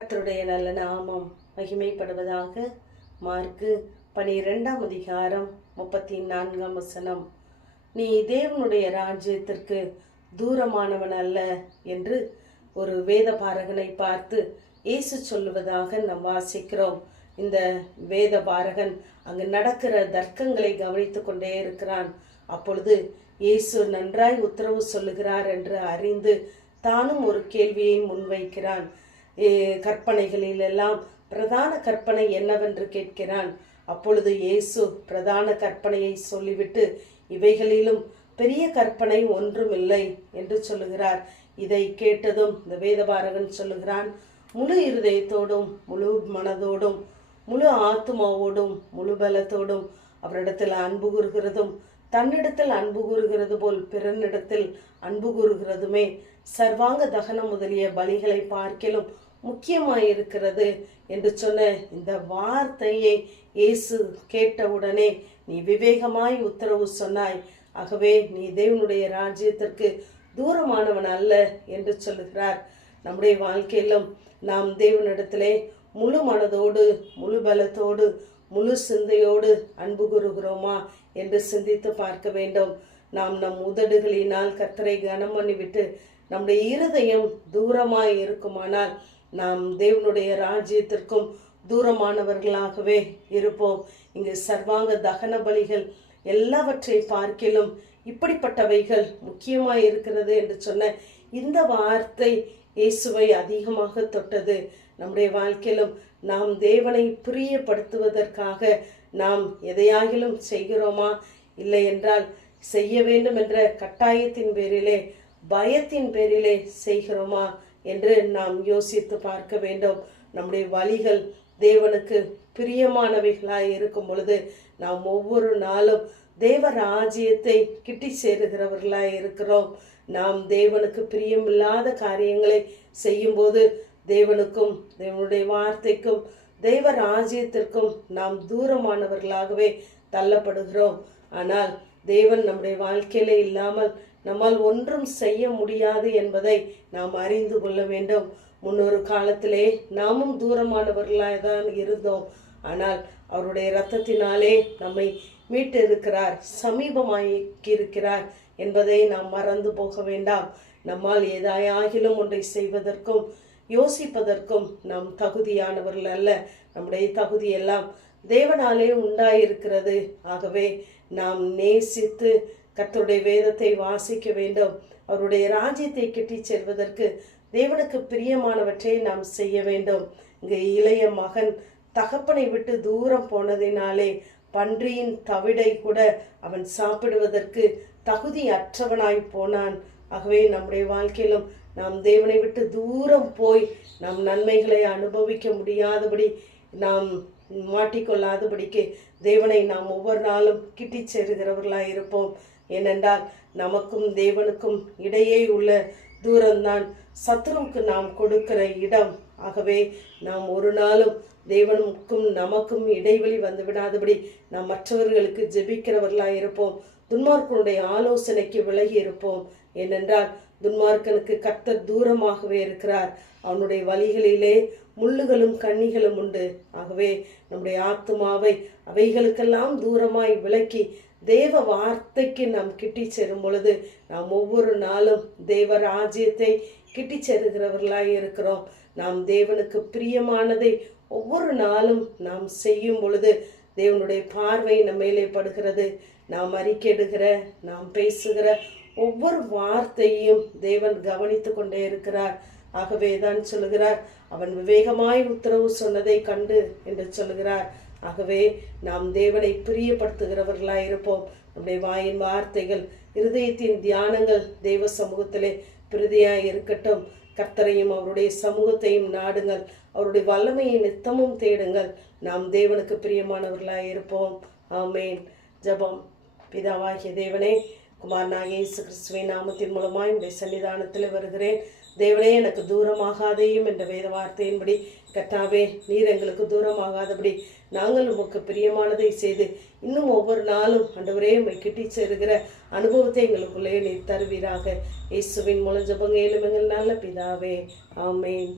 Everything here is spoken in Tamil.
கர்த்தருடைய நல்ல நாமம் மகிமைப்படுவதாக. மார்க்கு 12ஆம் அதிகாரம் 34ஆம் வசனம். நீ தேவனுடைய ராஜ்யத்திற்கு தூரமானவன் அல்ல என்று ஒரு வேதபாரகனை பார்த்து இயேசு சொல்லுவதாக நாம் வாசிக்கிறோம். இந்த வேதபாரகன் அங்கு நடக்கிற தர்க்கங்களை கவனித்து கொண்டே இருக்கிறான். அப்பொழுது இயேசு நன்றாய் உத்தரவு சொல்லுகிறார் என்று அறிந்து தானும் ஒரு கேள்வியை முன்வைக்கிறான். கற்பனைகளில் எல்லாம் பிரதான கற்பனை என்னவென்று கேட்கிறான். அப்பொழுது இயேசு பிரதான கற்பனையை சொல்லிவிட்டு இவைகளிலும் பெரிய கற்பனை ஒன்றுமில்லை என்று சொல்லுகிறார். இதை கேட்டதும் இந்த வேதபாரகன் சொல்லுகிறான், முழு இருதயத்தோடும் முழு மனதோடும் முழு ஆத்மாவோடும் முழு பலத்தோடும் அவரிடத்தில் அன்பு கூறுகிறதும் தன்னிடத்தில் அன்பு கூறுகிறது போல் பிறனிடத்தில் அன்பு கூறுகிறதுமே சர்வாங்க தகனம் முதலிய பலிகளை பார்க்கிலும் முக்கியமாயிருக்கிறது என்று சொன்ன இந்த வார்த்தையை இயேசு கேட்டவுடனே, நீ விவேகமாய் உத்தரவு சொன்னாய், ஆகவே நீ தேவனுடைய ராஜ்யத்திற்கு தூரமானவன் அல்ல என்று சொல்லுகிறார். நம்முடைய வாழ்க்கையிலும் நாம் தேவனிடத்திலே முழு மனதோடு முழு பலத்தோடு முழு சிந்தையோடு அன்பு கூறுகிறோமா என்று சிந்தித்து பார்க்க வேண்டும். நாம் நம் உதடுகளினால் கர்த்தரை கனம் பண்ணிவிட்டு நம்முடைய இருதயம் தூரமாய் இருக்குமானால் நாம் தேவனுடைய ராஜ்யத்திற்கும் தூரமானவர்களாகவே இருப்போம். இங்கு சர்வாங்க தகன பலிகள் எல்லாவற்றை பார்க்கிலும் இப்படிப்பட்டவைகள் முக்கியமாய் இருக்கிறது என்று சொன்ன இந்த வார்த்தை இயேசுவை அதிகமாக தொட்டது. நம்முடைய வாழ்க்கையிலும் நாம் தேவனை பிரியப்படுத்துவதற்காக நாம் எதையாகிலும் செய்கிறோமா? இல்லை என்றால் செய்ய வேண்டும் என்ற கட்டாயத்தின் பேரிலே பயத்தின் பேரிலே செய்கிறோமா என்று நாம் யோசித்து பார்க்க வேண்டும். நம்முடைய வழிகள் தேவனுக்கு பிரியமானவைகளாய் இருக்கும் பொழுது நாம் ஒவ்வொரு நாளும் தேவ ராஜ்யத்தை கிட்டி சேருகிறவர்களாய் இருக்கிறோம். நாம் தேவனுக்கு பிரியமில்லாத காரியங்களை செய்யும்போது தேவனுக்கும் தேவனுடைய வார்த்தைக்கும் தேவ ராஜ்யத்திற்கும் நாம் தூரமானவர்களாகவே தள்ளப்படுகிறோம். ஆனால் தேவன் நம்முடைய வாழ்க்கையிலே இல்லாமல் நம்மால் ஒன்றும் செய்ய முடியாது என்பதை நாம் அறிந்து கொள்ள வேண்டும். முன்னொரு காலத்திலே நாமும் தூரமானவர்களாய்தான் இருந்தோம். ஆனால் அவருடைய இரத்தத்தினாலே நம்மை மீட்டிருக்கிறார், சமீபமாக்கியிருக்கிறார் என்பதை நாம் மறந்து போக வேண்டாம். நம்மால் ஏதாயாகிலும் ஒன்றை செய்வதற்கும் யோசிப்பதற்கும் நாம் தகுதியானவர்கள் அல்ல. நம்முடைய தகுதியெல்லாம் தேவனாலே உண்டாயிருக்கிறது. ஆகவே நாம் நேசித்து கர்த்தருடைய வேதத்தை வாசிக்க வேண்டும். அவருடைய ராஜ்யத்தை கிட்டி செல்வதற்கு தேவனுக்கு பிரியமானவற்றை நாம் செய்ய வேண்டும். இங்கு இளைய மகன் தகப்பனை விட்டு தூரம் போனதினாலே பன்றியின் தவிடை கூட அவன் சாப்பிடுவதற்கு தகுதி அற்றவனாய் போனான். ஆகவே நம்முடைய வாழ்க்கையிலும் நாம் தேவனை விட்டு தூரம் போய் நம் நன்மைகளை அனுபவிக்க முடியாதபடி நாம் மாட்டிக்கொள்ளாதபடிக்கு தேவனை நாம் ஒவ்வொரு நாளும் கிட்டி சேருகிறவர்களாய் இருப்போம். ஏனென்றால் நமக்கும் தேவனுக்கும் இடையே உள்ள தூரம்தான் சத்துருவுக்கு நாம் கொடுக்கிற இடம். ஆகவே நாம் ஒரு நாளும் தேவனுக்கும் நமக்கும் இடைவெளி வந்து விடாதபடி நாம் மற்றவர்களுக்கு ஜெபிக்கிறவர்களாய் இருப்போம். துன்மார்க்கனுடைய ஆலோசனைக்கு விலகி இருப்போம். ஏனென்றால் துன்மார்க்கனுக்கு கர்த்தர் தூரமாகவே இருக்கிறார். அவனுடைய வழிகளிலே முள்ளுகளும் கண்ணிகளும் உண்டு. ஆகவே நம்முடைய ஆத்துமாவை அவைகளுக்கெல்லாம் தூரமாய் விலக்கி தேவ வார்த்தைக்கு நாம் கிட்டி சேரும் பொழுது நாம் ஒவ்வொரு நாளும் தேவ ராஜ்யத்தை கிட்டி சேருகிறவர்களாய் இருக்கிறோம். நாம் தேவனுக்கு பிரியமானதை ஒவ்வொரு நாளும் நாம் செய்யும் பொழுது தேவனுடைய பார்வை நம்ம மேலே படுகிறது. நாம் அறிக்கையிடுகிற நாம் பேசுகிற ஒவ்வொரு வார்த்தையும் தேவன் கவனித்து கொண்டே இருக்கிறார். ஆகவே தான் சொல்லுகிறார், அவன் விவேகமாய் உத்தரவு சொன்னதை கண்டு என்று சொல்லுகிறார். ஆகவே நாம் தேவனை பிரியப்படுத்துகிறவர்களாய் இருப்போம். நம்முடைய வாயின் வார்த்தைகள் இருதயத்தின் தியானங்கள் தேவ சமூகத்திலே பிரதியாய் இருக்கட்டும். கர்த்தரையும் அவருடைய சமூகத்தையும் நாடுங்கள், அவருடைய வல்லமையை நித்தமும் தேடுங்கள். நாம் தேவனுக்கு பிரியமானவர்களாய் இருப்போம். ஆமேன். ஜெபம். பிதாவாகிய தேவனே, குமாரனாகிய இயேசு கிறிஸ்துவின் நாமத்தின் மூலமாய் உடைய சன்னிதானத்தில் வருகிறேன். தேவனே, எனக்கு தூரமாகாதையும் என்ற வேத வார்த்தையின்படி கர்த்தாவே, நீர் எங்களுக்கு தூரமாகாதபடி நாங்கள் உமக்கு பிரியமானதை செய்து இன்னும் ஒவ்வொரு நாளும் ஆண்டவரே உம்மை கிட்டி சேருகிற அனுபவத்தை எங்களுக்குள்ளே நீர் தருவீராக. இயேசுவின் மூலம் ஜெபம் கேளும் எங்கள் நல்ல பிதாவே. ஆமேன்.